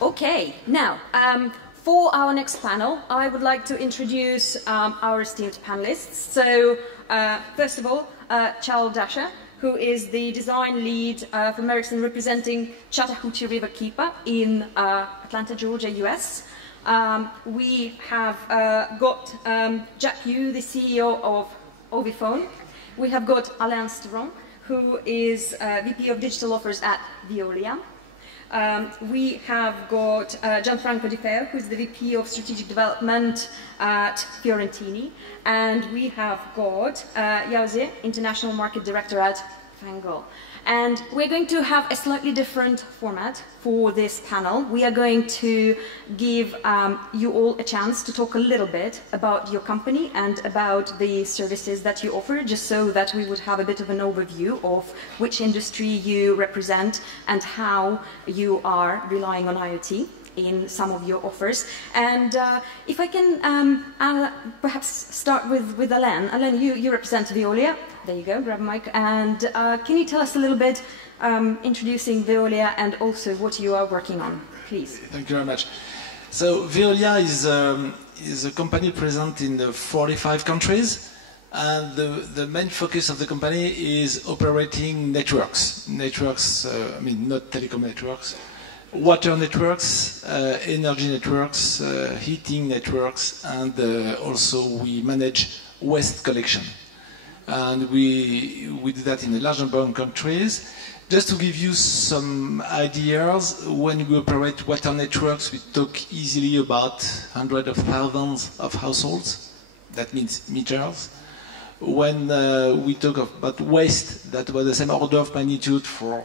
Okay, now, for our next panel, I would like to introduce our esteemed panelists. So, first of all, Charles Dasher, who is the design lead from Ericsson representing Chattahoochee River Keeper in Atlanta, Georgia, US. We have got Jack Yu, the CEO of Oviphone. We have got Alain Staron, who is VP of Digital Offers at Veolia. We have got Gianfranco DeFeo, who is the VP of Strategic Development at Fiorentini, and we have got Yao Zi, International Market Director at Fangle. And we're going to have a slightly different format for this panel. We are going to give you all a chance to talk a little bit about your company and about the services that you offer, just so that we would have a bit of an overview of which industry you represent and how you are relying on IoT in some of your offers. And if I can perhaps start with Alain. Alain, you represent Veolia. There you go, grab a mic. And can you tell us a little bit, introducing Veolia and also what you are working on, please? Thank you very much. So Veolia is a company present in 45 countries. And the main focus of the company is operating networks. Networks, I mean, not telecom networks. Water networks, energy networks, heating networks, and also we manage waste collection. And we do that in a large number of countries. Just to give you some ideas, when we operate water networks, we talk easily about hundreds of thousands of households. That means meters. When we talk about waste, that was the same order of magnitude for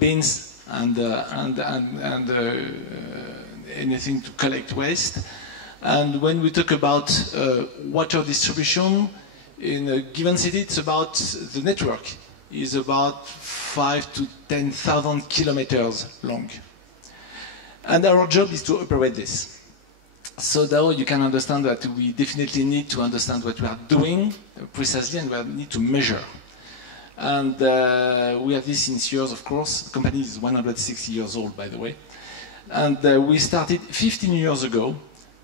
bins and anything to collect waste. And when we talk about water distribution in a given city, it's about the network is about 5,000 to 10,000 kilometers long. And our job is to operate this. So now you can understand that we definitely need to understand what we are doing precisely, and we need to measure. And we have this since years, of course. The company is 160 years old, by the way. And we started 15 years ago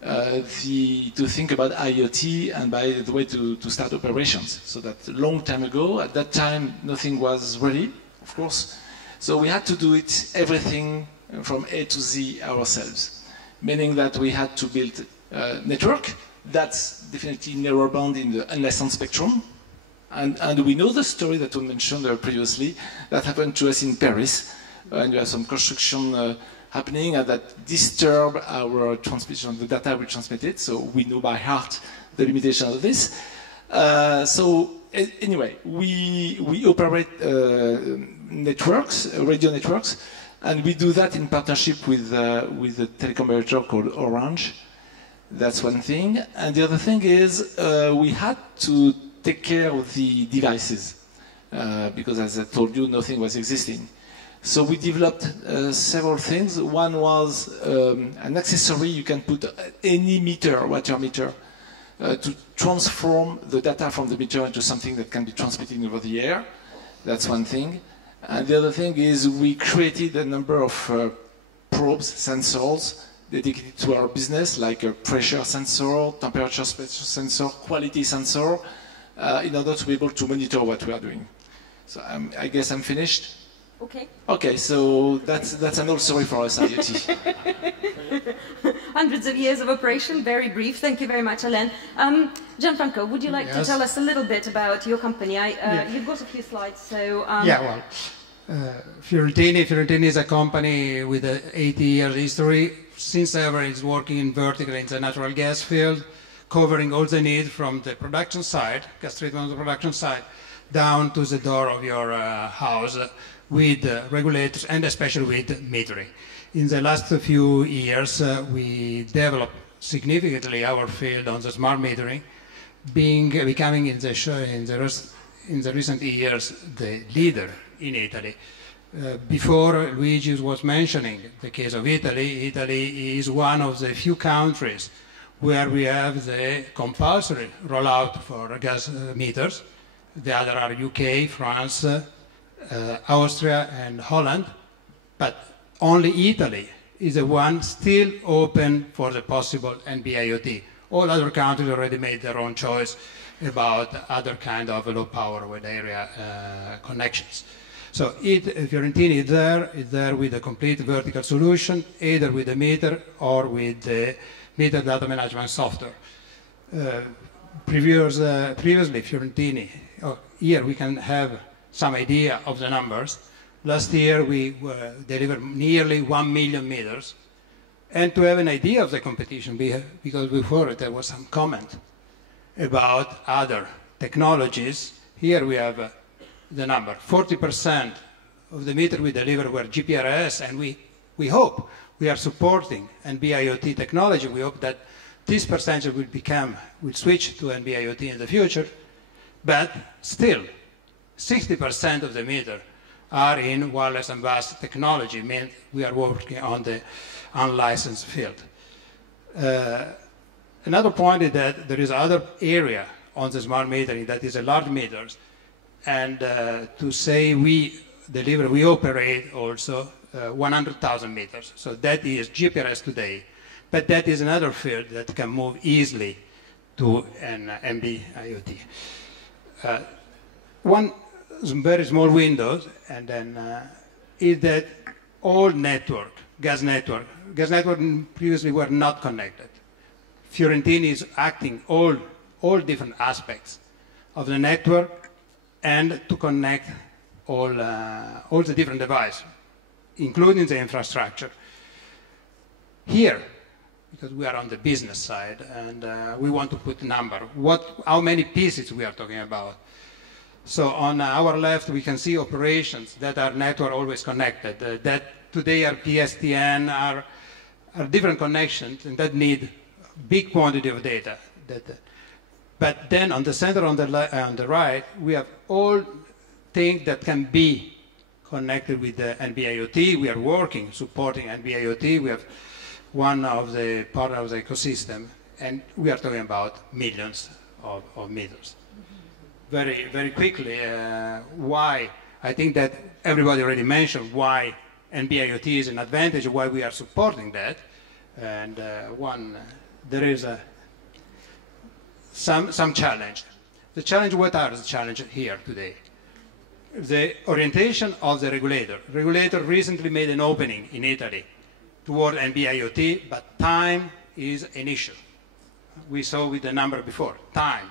to think about IoT and, by the way, to start operations. So that a long time ago, at that time, nothing was ready, of course. So we had to do it, everything from A to Z ourselves, meaning that we had to build a network that's definitely narrowband in the unlicensed spectrum. And we know the story that we mentioned previously that happened to us in Paris, and we have some construction happening, and that disturbed our transmission, the data we transmitted, so we know by heart the limitation of this. So anyway, we operate networks, radio networks, and we do that in partnership with a telecom operator called Orange. That's one thing. And the other thing is we had to take care of the devices because, as I told you, nothing was existing. So we developed several things. One was an accessory you can put any meter, water meter, to transform the data from the meter into something that can be transmitted over the air. That's one thing. And the other thing is we created a number of probes, sensors, dedicated to our business, like a pressure sensor, temperature sensor, quality sensor, in order to be able to monitor what we are doing. So I guess I'm finished. Okay. Okay, so that's an old story for us, IoT. Hundreds of years of operation, very brief. Thank you very much, Alain. Gianfranco, would you like to tell us a little bit about your company? You've got a few slides, so... Fiorentini is a company with an 80-year history. Since ever, it's working vertically in the natural gas field, covering all the need from the production side, gas treatment on the production side, down to the door of your house with regulators and especially with metering. In the last few years, we developed significantly our field on the smart metering, becoming in the in the recent years the leader in Italy. Before Luigi was mentioning the case of Italy, Italy is one of the few countries where we have the compulsory rollout for gas meters. The other are UK, France, Austria and Holland, but only Italy is the one still open for the possible NB-IoT. All other countries already made their own choice about other kind of low power wide area connections. So Fiorentini is there with a complete vertical solution, either with the meter or with the meter data management software. Previously, Fiorentini, here we can have some idea of the numbers. Last year we delivered nearly 1 million meters. And to have an idea of the competition, because before there was some comment about other technologies, here we have the number. 40% of the meter we deliver were GPRS, and we hope we are supporting NB-IoT technology. We hope that this percentage will switch to NB-IoT in the future, but still 60% of the meter are in wireless and bus technology, means we are working on the unlicensed field. Another point is that there is other area on the smart metering that is a large meters, and to say we operate also 100,000 meters. So that is GPRS today, but that is another field that can move easily to an NB-IoT. One very small window, and then is that all gas network previously were not connected. Fiorentini is acting all different aspects of the network and to connect all the different devices, including the infrastructure. Here, because we are on the business side and we want to put a number, how many pieces we are talking about. So on our left, we can see operations that are network always connected, that today are PSTN, are different connections, and that need big quantity of data. But then on the center, on the right, we have all things that can be connected with the NB-IoT. We are working, supporting NB-IoT. We have one of the partners of the ecosystem, and we are talking about millions of meters. Very, very quickly, why? I think that everybody already mentioned why NB-IoT is an advantage, why we are supporting that. And there is some challenge. The challenge, what are the challenges here today? The orientation of the regulator. Regulator recently made an opening in Italy toward NB-IoT, but time is an issue. We saw with the number before, time.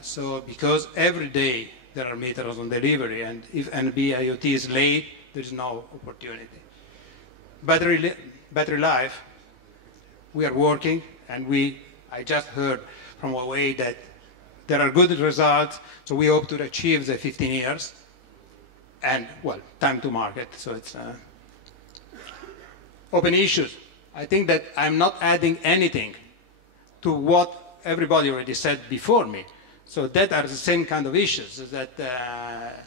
So because every day there are meters on delivery, and if NB-IoT is late, there is no opportunity. Battery life, we are working, and I just heard from Huawei that there are good results, so we hope to achieve the 15 years, and, well, time to market, so it's open issues. I think that I'm not adding anything to what everybody already said before me. So that are the same kind of issues, that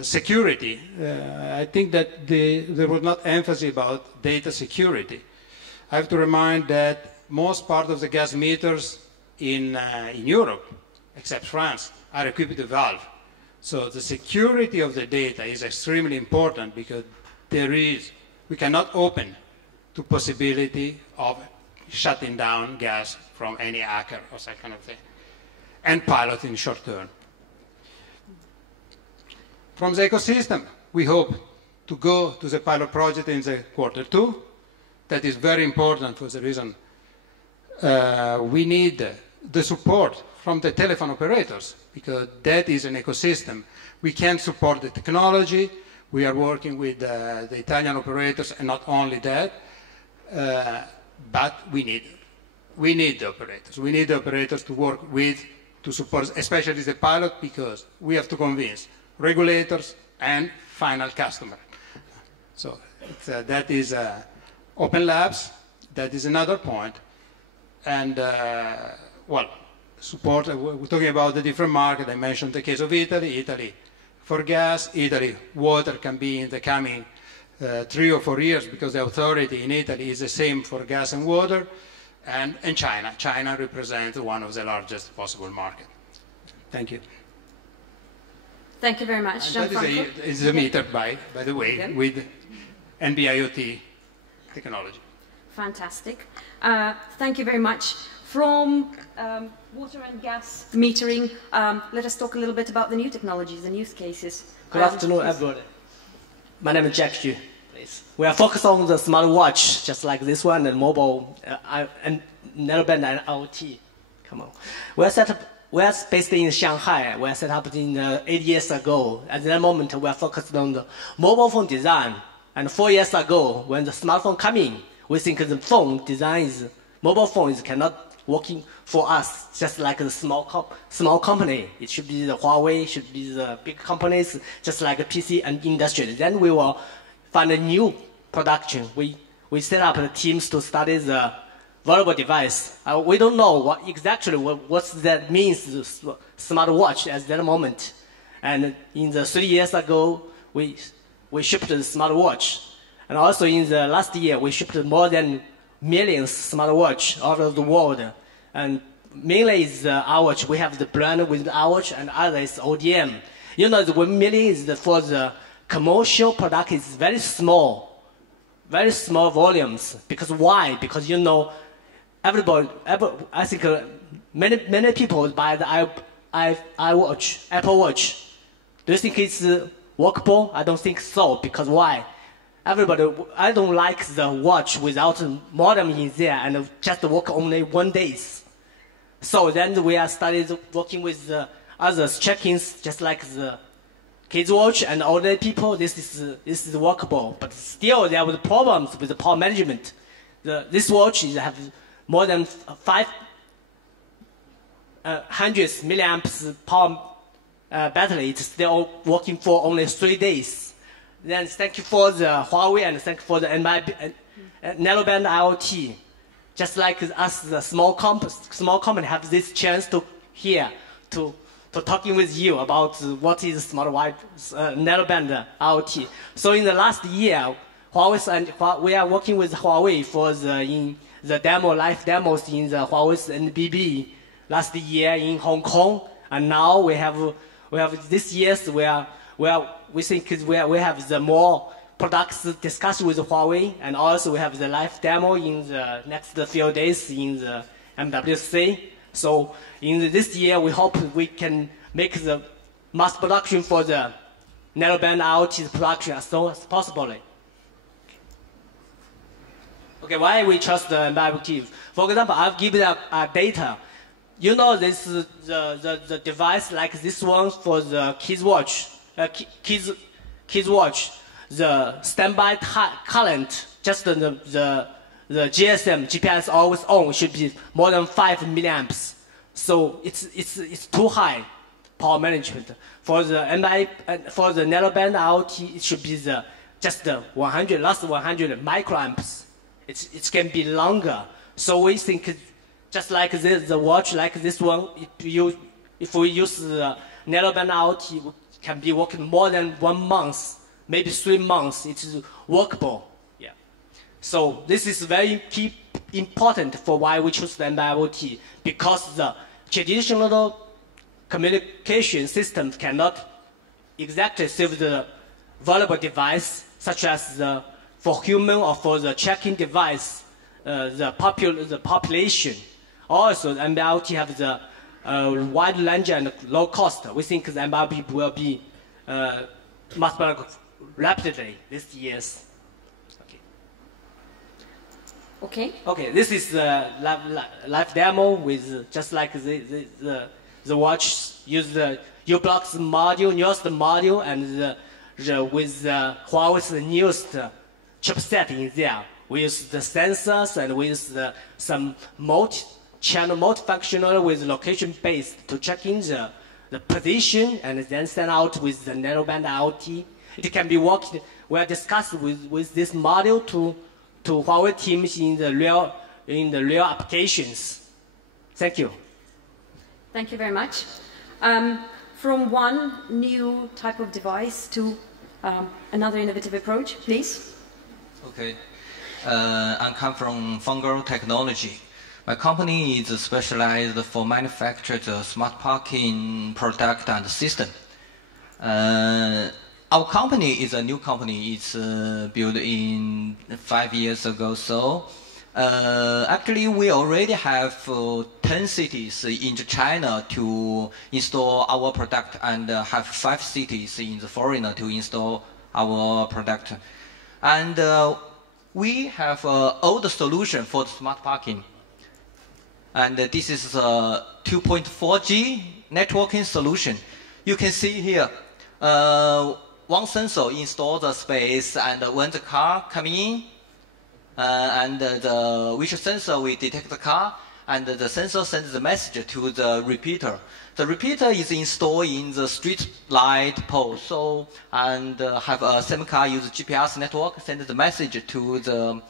security. I think that there was not emphasis about data security. I have to remind that most part of the gas meters in Europe, except France, are equipped with valve. So the security of the data is extremely important because we cannot open to possibility of shutting down gas from any hacker or that kind of thing, and pilot in short term. From the ecosystem, we hope to go to the pilot project in the Q2. That is very important for the reason we need the support from the telephone operators, because that is an ecosystem. We can support the technology. We are working with the Italian operators, and not only that, but we need the operators. We need the operators to work with, to support, especially the pilot, because we have to convince regulators and final customer. So that is open labs. That is another point. And, well, support. We're talking about the different markets. I mentioned the case of Italy. Italy for gas, Italy water can be in the coming 3 or 4 years, because the authority in Italy is the same for gas and water, and China. China represents one of the largest possible markets. Thank you. Thank you very much, Gianfranco. That is a meter, by the way, with NB-IoT technology. Fantastic. Thank you very much. From water and gas metering, let us talk a little bit about the new technologies and use cases. Good afternoon, everybody. My name is Jack Xu. We are focused on the smartwatch, just like this one, and mobile, and narrowband and IoT. Come on. We are based in Shanghai. We are set up in 8 years ago. At that moment, we are focused on the mobile phone design. And 4 years ago, when the smartphone came in, we think the phone design is, mobile phone is cannot working for us, just like the small company. It should be the Huawei, should be the big companies, just like PC and industry. Then we will find a new production. We set up the teams to study the wearable device. We don't know what exactly what that means, smartwatch at that moment. And in the 3 years ago, we shipped the smartwatch. And also in the last year, we shipped more than millions smartwatch all over the world. And mainly is our watch. We have the brand with our watch, and other is ODM. You know, the 1 million is for the commercial product is very small volumes. Because why? Because you know, I think many people buy the iWatch, Apple Watch. Do you think it's workable? I don't think so. Because why? I don't like the watch without modem in there and just work only 1 day. So then we are started working with others, check-ins, just like the kids watch and older people. This is workable, but still there were problems with the power management. This watch have more than 500 milliamps power battery. It's still working for only 3 days. Then thank you for the Huawei and thank you for the narrowband IoT. Just like us, the small company have this chance to hear, to talking with you about what is smartwatch, narrowband IoT. So in the last year, we are working with Huawei for the live demos in the Huawei's NBB last year in Hong Kong, and now we have this year's we think we have the more products discussed with Huawei, and also we have the live demo in the next few days in the MWC. So in this year, we hope we can make the mass production for the narrowband IoT production as soon as possible. Okay, why we trust the NB-IoT? For example, I've given data. You know, this is the device like this one for the kids watch. Kids watch, the standby current, just the GSM GPS always on should be more than 5 milliamps. So it's too high power management. For the narrowband IoT, it should be just the 100 microamps. It can be longer. So we think just like the watch like this one, if we use the narrowband IoT, can be working more than 1 month, maybe 3 months. It is workable. Yeah. So this is very important for why we choose the NB-IoT, because the traditional communication systems cannot exactly serve the valuable device, such as for human or for the checking device, the population. Also, the NB-IoT have the wide range and low cost. We think the NB-IoT will be mass produced rapidly this year. Okay. This is the live demo with just like the watch. Use the U-Blox module, newest module, and with Huawei's newest chipset in there. We use the sensors and we use some multi-channel, multifunctional with location-based to check in the position and then send out with the narrowband IoT. It can be worked. We are discussed with this module to Huawei teams in the real applications. Thank you. Thank you very much. From one new type of device to another innovative approach, please. Okay. I come from Fangle technology. My company is specialized for manufacture the smart parking product and system. Our company is a new company. It's built in 5 years ago. So actually, we already have 10 cities in China to install our product, and have 5 cities in the foreign to install our product. And we have an old solution for the smart parking. And this is a 2.4G networking solution. You can see here, one sensor installed the space, and when the car coming in, and which sensor will detect the car, and the sensor sends the message to the repeater. The repeater is installed in the street light pole, so and have a same car use GPS network, send the message to the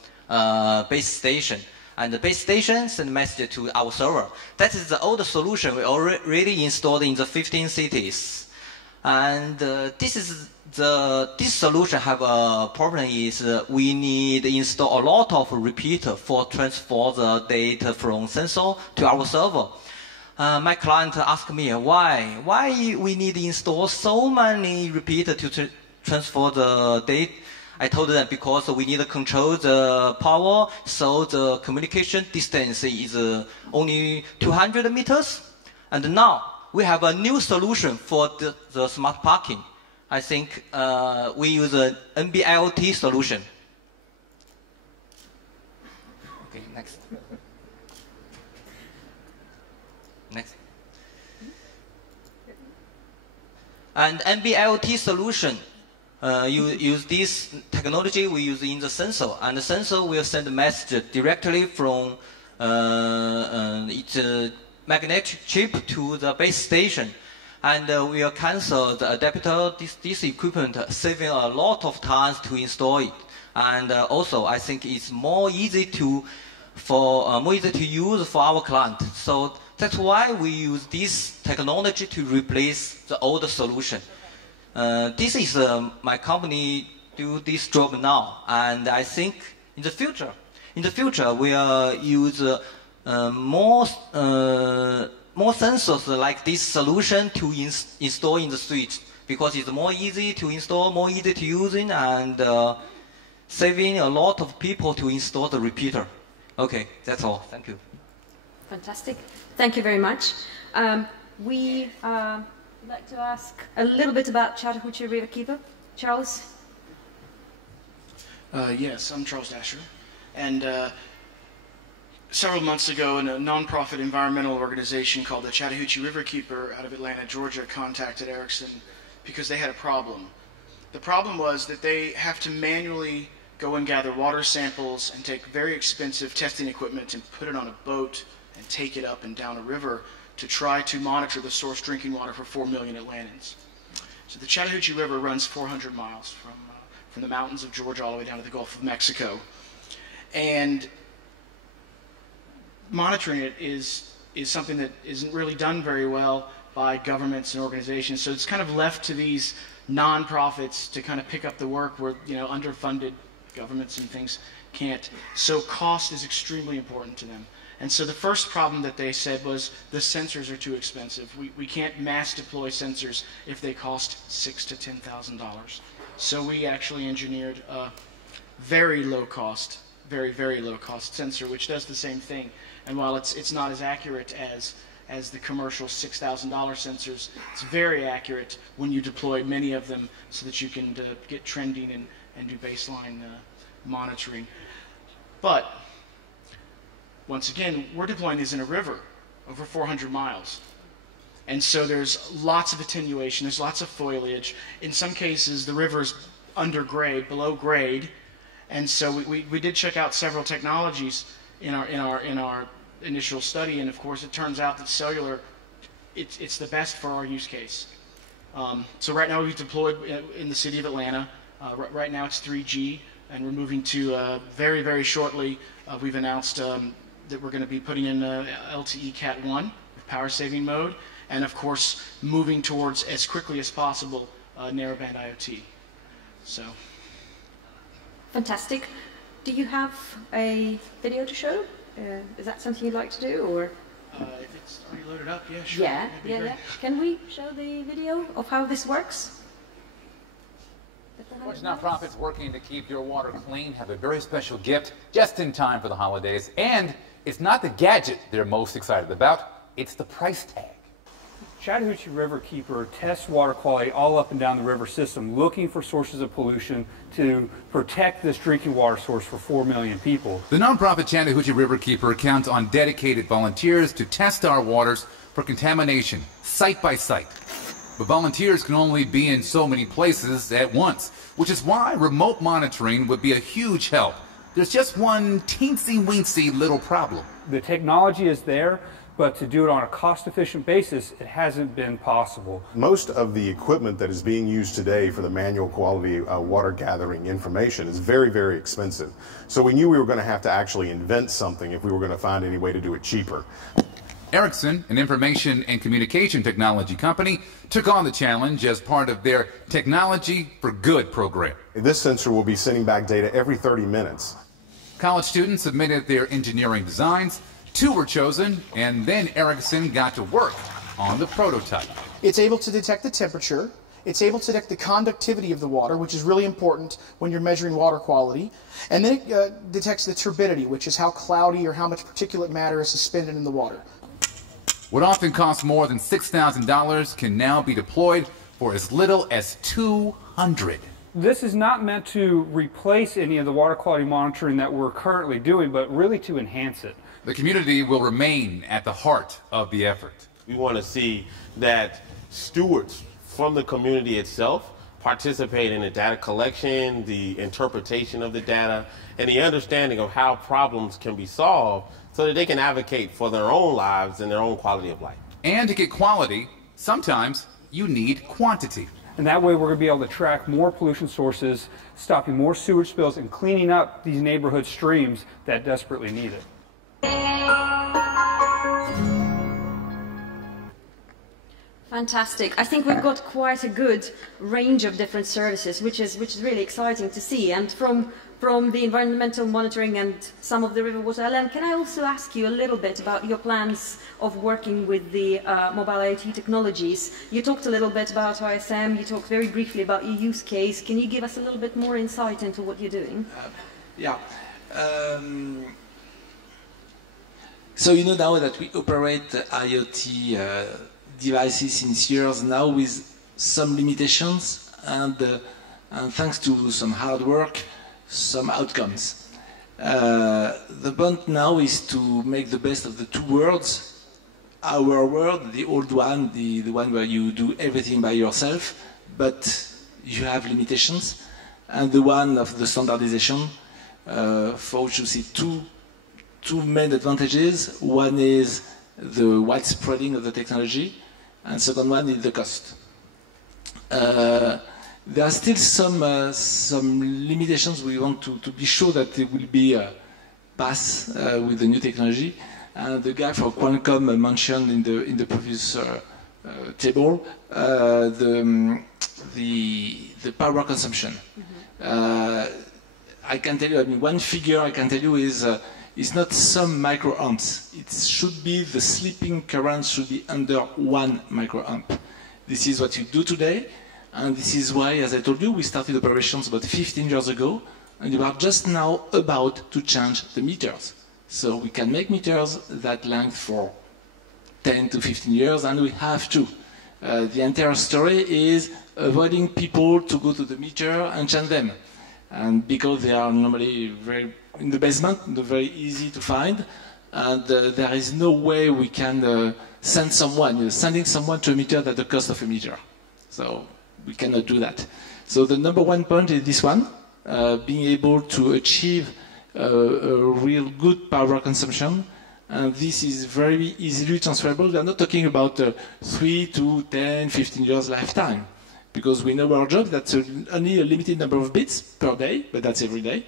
base station, and the base station send the message to our server. That is the old solution we already installed in the 15 cities, and this solution have a problem is we need to install a lot of repeater for transfer the data from sensor to our server. My client asked me why we need to install so many repeater to transfer the data. I told them because we need to control the power, so the communication distance is only 200 meters. And now we have a new solution for the smart parking. I think we use an NB-IoT solution. Okay, next. Next. And NB-IoT solution, you use this technology we use in the sensor, and the sensor will send a message directly from its magnetic chip to the base station. And we'll cancel the adapter, this equipment, saving a lot of time to install it. And also, I think it's more easy to use for our client. So that's why we use this technology to replace the old solution. This is my company do this job now, and I think in the future we'll use more sensors like this solution to install in the street, because it's more easy to install, more easy to use, and saving a lot of people to install the repeater. Okay, that's all. Thank you. Fantastic. Thank you very much. We would like to ask a little bit about Chattahoochee Riverkeeper. Charles? Yes, I'm Charles Dasher. And several months ago, a nonprofit environmental organization called the Chattahoochee Riverkeeper out of Atlanta, Georgia, contacted Ericsson because they had a problem. The problem was that they have to manually go and gather water samples and take very expensive testing equipment and put it on a boat and take it up and down a river to try to monitor the source drinking water for 4 million Atlantans. So the Chattahoochee River runs 400 miles from the mountains of Georgia all the way down to the Gulf of Mexico. And monitoring it is something that isn't really done very well by governments and organizations. So it's kind of left to these nonprofits to kind of pick up the work where, you know, underfunded governments and things can't. So cost is extremely important to them. And so the first problem that they said was the sensors are too expensive. We can't mass deploy sensors if they cost $6,000 to $10,000. So we actually engineered a very low cost, very low cost sensor, which does the same thing. And while it's not as accurate as the commercial $6,000 sensors, it's very accurate when you deploy many of them so that you can get trending and do baseline monitoring. But once again, we're deploying these in a river over 400 miles. And so there's lots of attenuation, there's lots of foliage. In some cases, the river's under grade, below grade. And so we did check out several technologies in our initial study, and of course it turns out that cellular, it's the best for our use case. So right now we've deployed in the city of Atlanta. Right now it's 3G, and we're moving to very shortly. We've announced that we're going to be putting in LTE Cat 1. We've power saving mode, and of course moving towards as quickly as possible narrowband IoT. So. Fantastic. Do you have a video to show? Is that something you'd like to do, or? If it's already loaded up, yeah, sure. Yeah. Can we show the video of how this works? Of course, nonprofits working to keep your water clean have a very special gift just in time for the holidays. And it's not the gadget they're most excited about, it's the price tag. Chattahoochee Riverkeeper tests water quality all up and down the river system, looking for sources of pollution to protect this drinking water source for 4 million people. The nonprofit Chattahoochee Riverkeeper counts on dedicated volunteers to test our waters for contamination, site by site. But volunteers can only be in so many places at once, which is why remote monitoring would be a huge help. There's just one teensy-weensy little problem. The technology is there, but to do it on a cost-efficient basis, it hasn't been possible. Most of the equipment that is being used today for the manual quality water gathering information is very, very expensive. So we knew we were going to have to actually invent something if we were going to find any way to do it cheaper. Ericsson, an information and communication technology company, took on the challenge as part of their Technology for Good program. This sensor will be sending back data every 30 minutes. College students submitted their engineering designs. 2 were chosen, and then Ericsson got to work on the prototype. It's able to detect the temperature. It's able to detect the conductivity of the water, which is really important when you're measuring water quality. And then it detects the turbidity, which is how cloudy or how much particulate matter is suspended in the water. What often costs more than $6,000 can now be deployed for as little as $200. This is not meant to replace any of the water quality monitoring that we're currently doing, but really to enhance it. The community will remain at the heart of the effort. We want to see that stewards from the community itself participate in the data collection, the interpretation of the data, and the understanding of how problems can be solved so that they can advocate for their own lives and their own quality of life. And to get quality, sometimes you need quantity. And that way we're going to be able to track more pollution sources, stopping more sewage spills, and cleaning up these neighborhood streams that desperately need it. Fantastic. I think we've got quite a good range of different services, which is really exciting to see. And from the environmental monitoring and some of the river water, Alain, can I also ask you a little bit about your plans of working with the mobile IoT technologies? You talked a little bit about ISM, you talked very briefly about your use case. Can you give us a little bit more insight into what you're doing? So you know now that we operate IoT devices since years now with some limitations and thanks to some hard work, some outcomes. The point now is to make the best of the 2 worlds. Our world, the old one, the one where you do everything by yourself, but you have limitations, and the one of the standardization, for which you see two main advantages. One is the widespreading of the technology, and second one is the cost. There are still some limitations. We want to be sure that it will be pass with the new technology. And the guy from Qualcomm mentioned in the previous table the power consumption. I can tell you, I mean, one figure I can tell you is it's not some microamps. It should be the sleeping current should be under 1 microamp. This is what you do today. And this is why, as I told you, we started operations about 15 years ago, and we are just now about to change the meters. So we can make meters that length for 10 to 15 years, and we have to. The entire story is avoiding people to go to the meter and change them. And because they are normally very in the basement, very easy to find, and there is no way we can send someone, sending someone to a meter at the cost of a meter. So we cannot do that. So the number 1 point is this one, being able to achieve a real good power consumption. And this is very easily transferable. We are not talking about 3 to 10, 15 years lifetime, because we know our job, that's only a limited number of bits per day, but that's every day.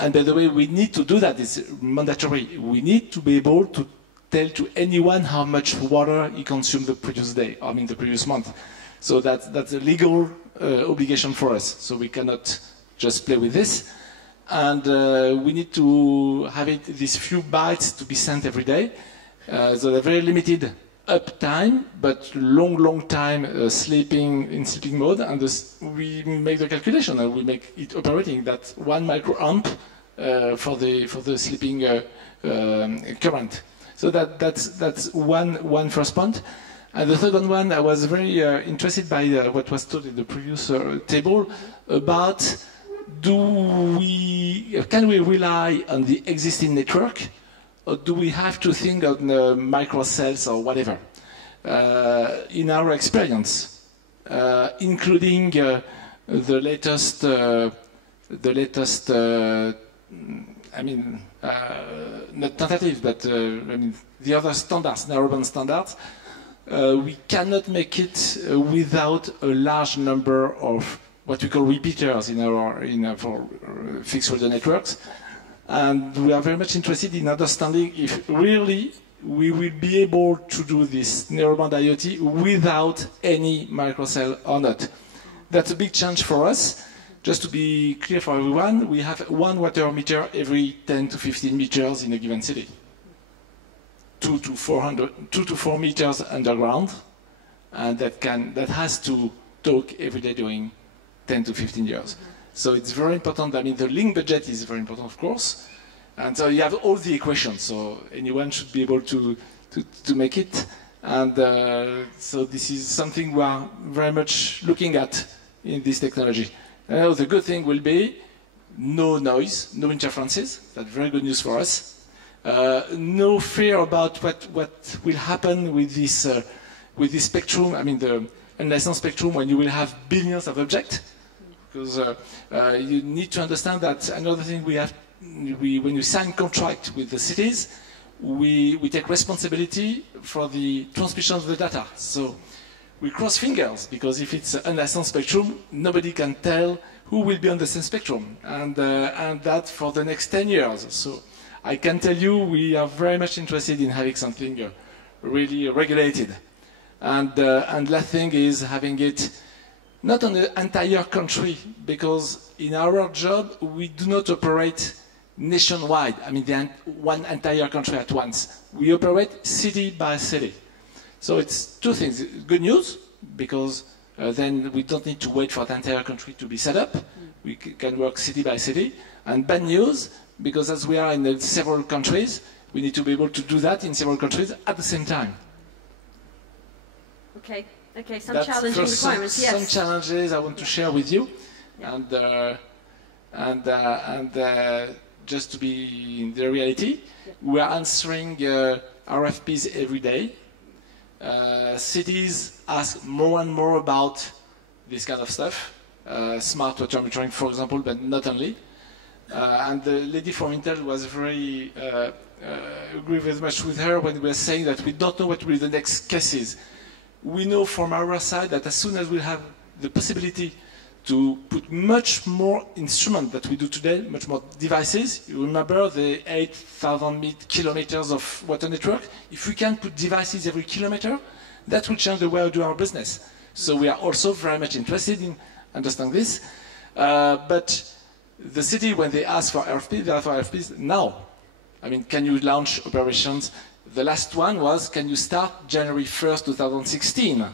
And by the way, we need to do that, it's mandatory. We need to be able to tell to anyone how much water he consumed the previous day, I mean the previous month. So that's a legal obligation for us. So we cannot just play with this. And we need to have these few bytes to be sent every day. So they're very limited uptime, but long time sleeping in sleeping mode. And we make the calculation and we make it operating. That's 1 microamp for the sleeping current. So that's one first point. And the second one, I was very interested by what was told in the previous table about can we rely on the existing network, or do we have to think on microcells or whatever? In our experience, including the latest, I mean, not tentative, but I mean, the other standards, narrowband standards, we cannot make it without a large number of what we call repeaters for fixed radio networks. And we are very much interested in understanding if really we will be able to do this narrowband IoT without any microcell or not. That's a big challenge for us. Just to be clear for everyone, we have 1 water meter every 10 to 15 meters in a given city. 2 to 4 meters underground, and that has to talk every day during 10 to 15 years. So it's very important. I mean, the link budget is very important, of course. And so you have all the equations, so anyone should be able to make it. And so this is something we are very much looking at in this technology. The good thing will be no noise, no interferences. That's very good news for us. No fear about what will happen with this spectrum. I mean, the unlicensed spectrum, when you will have billions of objects. Because you need to understand that another thing when you sign contract with the cities, we take responsibility for the transmission of the data. So we cross fingers, because if it's unlicensed spectrum, nobody can tell who will be on the same spectrum, and that for the next 10 years. So I can tell you we are very much interested in having something really regulated. And last thing is having it not on the entire country, because in our job we do not operate nationwide. I mean, one entire country at once. We operate city by city. So it's two things. Good news, because then we don't need to wait for the entire country to be set up. We can work city by city. And bad news, because as we are in several countries, we need to be able to do that in several countries at the same time. Okay, some challenging requirements, yes. Some challenges I want to share with you. Yeah. And just to be in the reality, we are answering RFPs every day. Cities ask more and more about this kind of stuff, smart water metering, for example, but not only. And the lady from Intel was very, agree very much with her when we were saying that we don't know what will be the next cases. We know from our side that as soon as we have the possibility to put much more instruments that we do today, much more devices. You remember the 8,000 kilometers of water network? If we can put devices every kilometer, that will change the way we do our business. So we are also very much interested in understanding this. But the city, when they ask for RFP, they ask for RFPs now. I mean, can you launch operations? The last one was, can you start January 1st, 2016?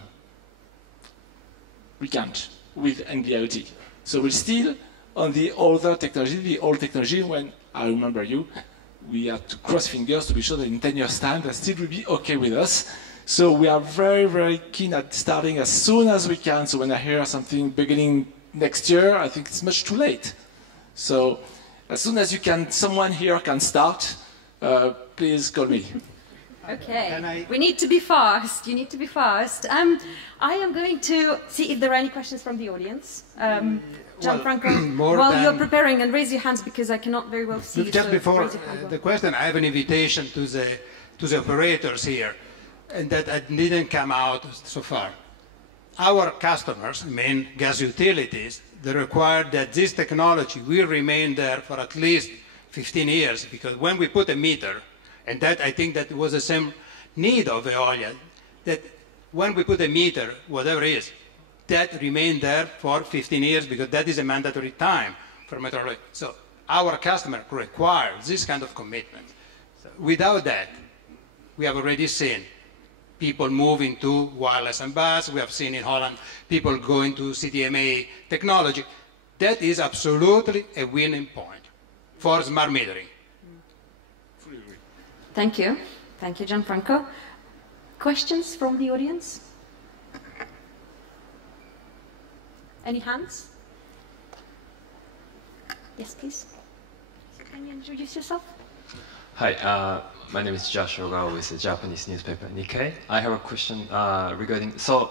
We can't with NB-IoT. So we're still on the older technology, the old technology when, I remember you, we had to cross fingers to be sure that in 10 years' time that still will be okay with us. So we are very, very keen at starting as soon as we can. So when I hear something beginning next year, I think it's much too late. So as soon as you can, someone here can start, please call me. Okay, we need to be fast. You need to be fast. I am going to see if there are any questions from the audience. Gianfranco, while you're preparing, and raise your hands because I cannot very well see you. Just before the question, I have an invitation to the operators here, and that didn't come out so far. Our customers, main gas utilities, they require that this technology will remain there for at least 15 years, because when we put a meter, And that, I think that was the same need of Veolia, that when we put a meter, whatever it is, that remained there for 15 years because that is a mandatory time for meteorology. So our customer requires this kind of commitment. So without that, we have already seen people moving to wireless and bus. We have seen in Holland people going to CDMA technology. That is absolutely a winning point for smart metering. Thank you. Thank you, Gianfranco. Questions from the audience? Any hands? Yes, please. Can you introduce yourself? Hi, my name is Joshua Ogawa with the Japanese newspaper Nikkei. I have a question regarding, so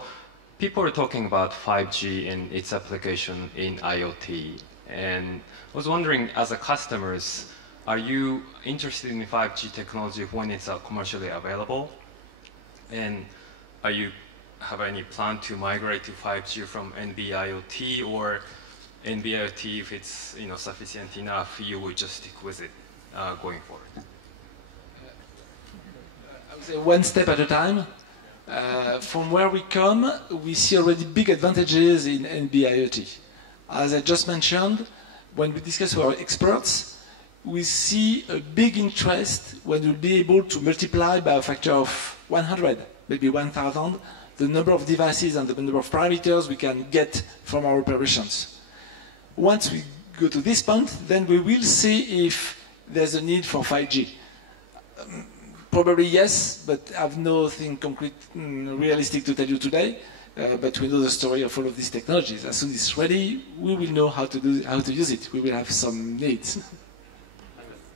people are talking about 5G and its application in IoT, and I was wondering, as a customers, are you interested in 5G technology when it's commercially available? And are you have any plan to migrate to 5G from NB-IoT, or NB-IoT, if it's sufficient enough, you will just stick with it going forward? I would say one step at a time. From where we come, we see already big advantages in NB-IoT. As I just mentioned, when we discuss with our experts, we see a big interest when we'll be able to multiply by a factor of 100, maybe 1,000, the number of devices and the number of parameters we can get from our operations. Once we go to this point, then we will see if there's a need for 5G. Probably yes, but I have nothing concrete, realistic to tell you today. But we know the story of all of these technologies. As soon as it's ready, we will know how to use it. We will have some needs.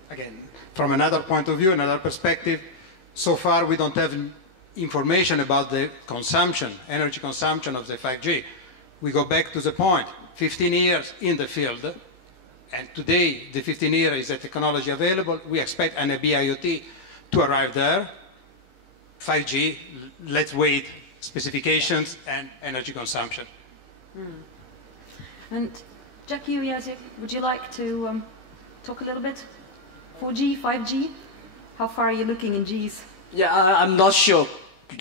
Again, from another point of view, another perspective, so far we don't have information about the consumption, energy consumption of the 5G. We go back to the point, 15 years in the field, and today the 15 years is the technology available. We expect NB-IoT to arrive there. 5G, let's wait, specifications and energy consumption. And Jackie, would you like to talk a little bit? 4G, 5G? How far are you looking in Gs? Yeah, I'm not sure,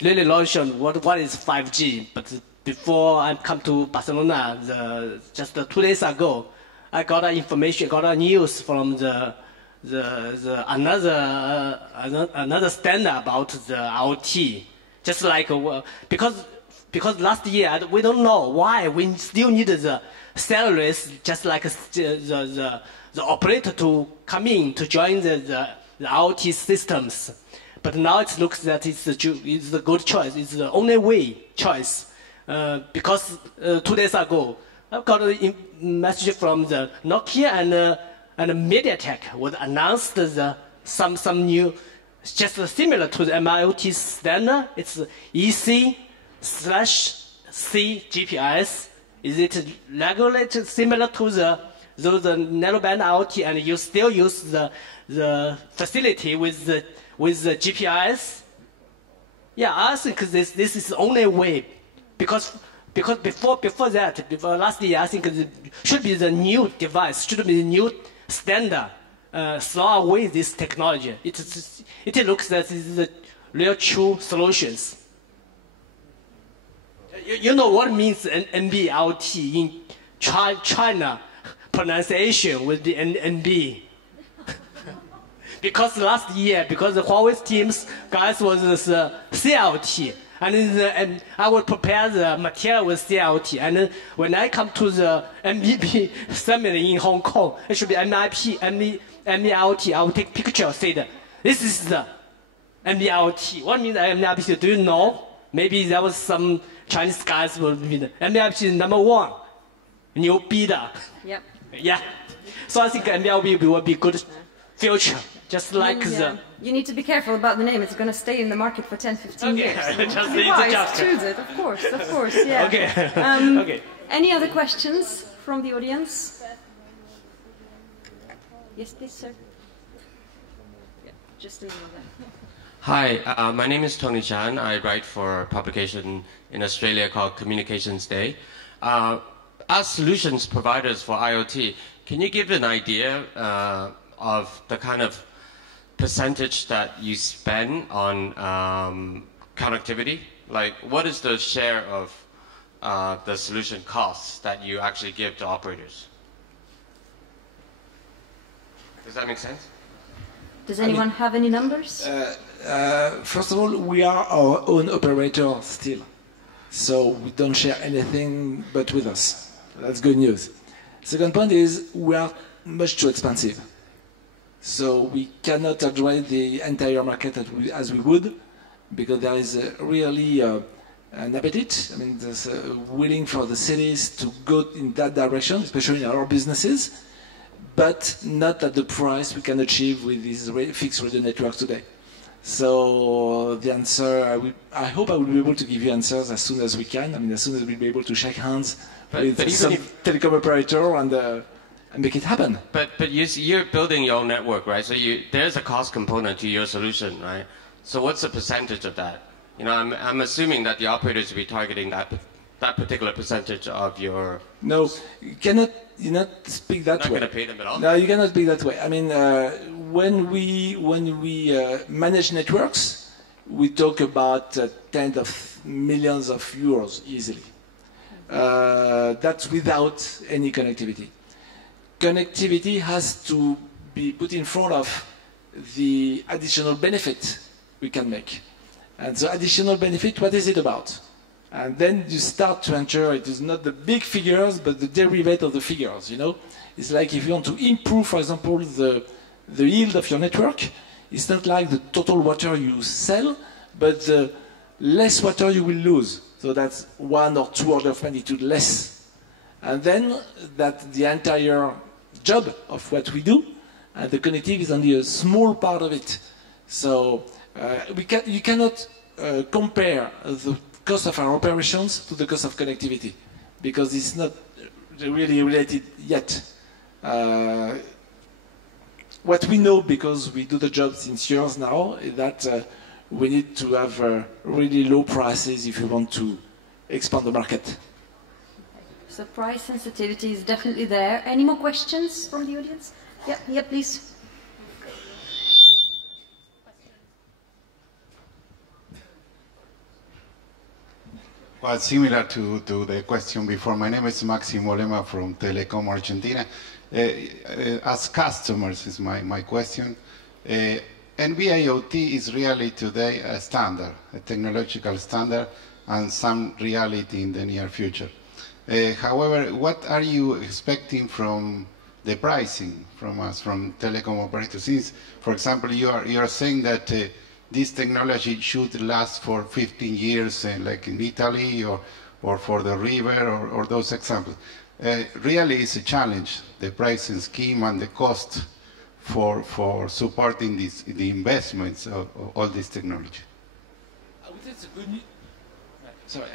really not sure what is 5G, but before I come to Barcelona, just 2 days ago, I got information, got news from another standard about the IoT. Just like, because last year, we don't know why we still need the sellers, just like the operator to come in to join the IoT systems. But now it looks that it's a good choice. It's the only way choice. Because 2 days ago, I got a message from the Nokia and MediaTek would announce some new, just similar to the NB-IoT standard. It's EC/C GPS. Is it regulated similar to the narrowband IoT, and you still use the facility with the GPS? Yeah, I think this is the only way, because before that, before last year, I think it should be the new device, should be the new standard. Throw away this technology. It looks that this is the real true solutions. You know what means NB-IoT in China pronunciation with the NB. Because last year, because the Huawei teams guys was CLT, and I would prepare the material with CLT, and when I come to the MVP summit in Hong Kong, it should be NB-IoT. I will take picture, say that this is the NB-IoT. What means NB-IoT? Do you know? Maybe there was some Chinese guys will be the NB-IoT is #1, new bidder. Yep. Yeah. So I think NB-IoT will be good future. Just like you need to be careful about the name. It's going to stay in the market for 10, 15 years. Just be wise, choose it, of course, yeah. Okay. Okay. Any other questions from the audience? Yes, please, sir. Yeah, just in the middle there. Hi, my name is Tony Chan. I write for a publication in Australia called Communications Day. As solutions providers for IoT, can you give an idea of the kind of percentage that you spend on connectivity? Like, what is the share of the solution costs that you actually give to operators? Does that make sense? Does anyone have any numbers? First of all, we are our own operator still. So we don't share anything but with us. That's good news. Second point is we are much too expensive. So we cannot address the entire market as we would, because there is really an appetite. I mean, there's willing for the cities to go in that direction, especially in our businesses, but not at the price we can achieve with these fixed radio networks today. So the answer, I hope I will be able to give you answers as soon as we can. I mean, as soon as we'll be able to shake hands with some telecom operator and make it happen. But you're building your own network, right? So there's a cost component to your solution, right? So what's the percentage of that? You know, I'm assuming that the operators will be targeting that particular percentage of your... No, you cannot speak that way. Not going to pay them at all? No, you cannot speak that way. I mean, when we manage networks, we talk about tens of millions of euros easily. That's without any connectivity. Connectivity has to be put in front of the additional benefit we can make. And the additional benefit, what is it about? And then you start to enter, it is not the big figures, but the derivative of the figures, you know? It's like if you want to improve, for example, the yield of your network, it's not like the total water you sell, but the less water you will lose. So that's 1 or 2 orders of magnitude less. And then that the entire job of what we do, and the connectivity is only a small part of it. So you cannot compare the cost of our operations to the cost of connectivity, because it's not really related yet. What we know, because we do the job since years now, is that we need to have really low prices if you want to expand the market. So price sensitivity is definitely there. Any more questions from the audience? Yeah, please. Well, similar to the question before, my name is Maximo Lema from Telecom Argentina. As customers is my question. NB-IoT is really today a standard, a technological standard, and some reality in the near future. However, what are you expecting from the pricing from us, from telecom operators? Since, for example, you are saying that this technology should last for 15 years, like in Italy or for the river or those examples. Really it's a challenge, the pricing scheme and the cost for supporting the investments of all this technology. I would say it's good news. Sorry,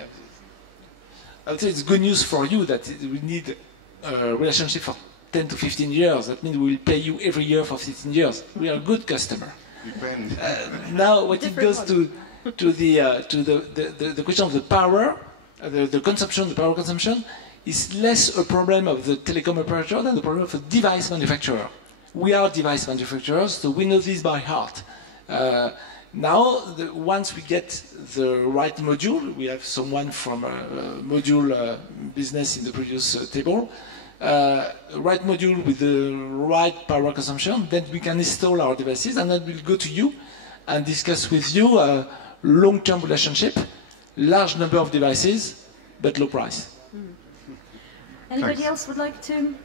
I would say it's good news for you that we need a relationship for 10 to 15 years. That means we will pay you every year for 15 years. We are a good customer. Now, when it goes to the question of the power, the power consumption, is less a problem of the telecom operator than the problem of the device manufacturer. We are device manufacturers, so we know this by heart. Now, once we get the right module, we have someone from module business in the previous table, right module with the right power consumption, then we can install our devices, and then we'll go to you and discuss with you a long-term relationship, large number of devices, but low price. Anybody else would like to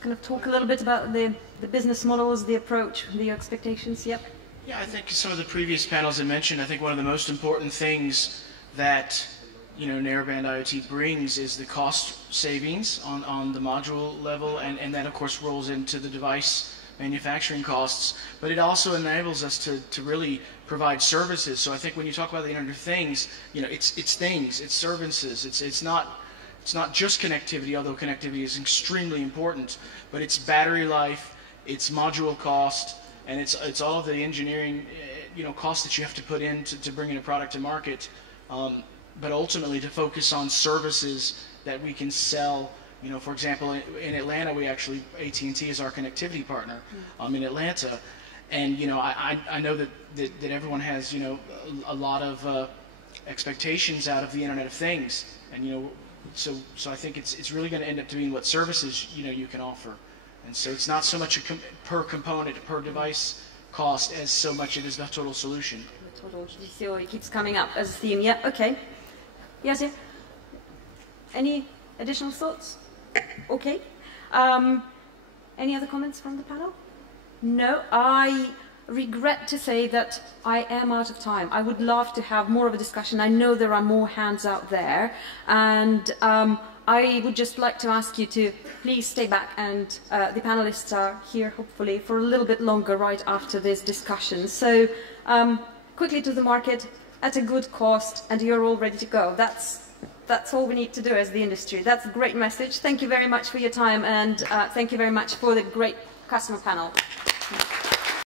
kind of talk a little bit about the business models, the approach, the expectations? Yep. Yeah, I think some of the previous panels I mentioned, I think one of the most important things that narrowband IoT brings is the cost savings on the module level, and that of course rolls into the device manufacturing costs, but it also enables us to really provide services. So I think when you talk about the Internet of Things, it's things, it's services, it's not just connectivity, although connectivity is extremely important, but it's battery life, it's module cost, and it's all of the engineering costs that you have to put in to bring in a product to market. But ultimately to focus on services that we can sell. For example, in Atlanta, we actually, AT&T is our connectivity partner in Atlanta. And you know, I know that everyone has, you know, a lot of expectations out of the Internet of Things, and you know, so I think it's really going to end up being what services, you know, you can offer. And so it's not so much per component, per device cost as so much it is the total solution. The total DCO, it keeps coming up as a theme. Yeah, okay. Yes, yeah. Any additional thoughts? Okay. Any other comments from the panel? No, I regret to say that I am out of time. I would love to have more of a discussion. I know there are more hands out there, and I would just like to ask you to please stay back, and the panelists are here hopefully for a little bit longer right after this discussion. So quickly to the market at a good cost, and you're all ready to go. That's all we need to do as the industry. That's a great message. Thank you very much for your time, and thank you very much for the great customer panel.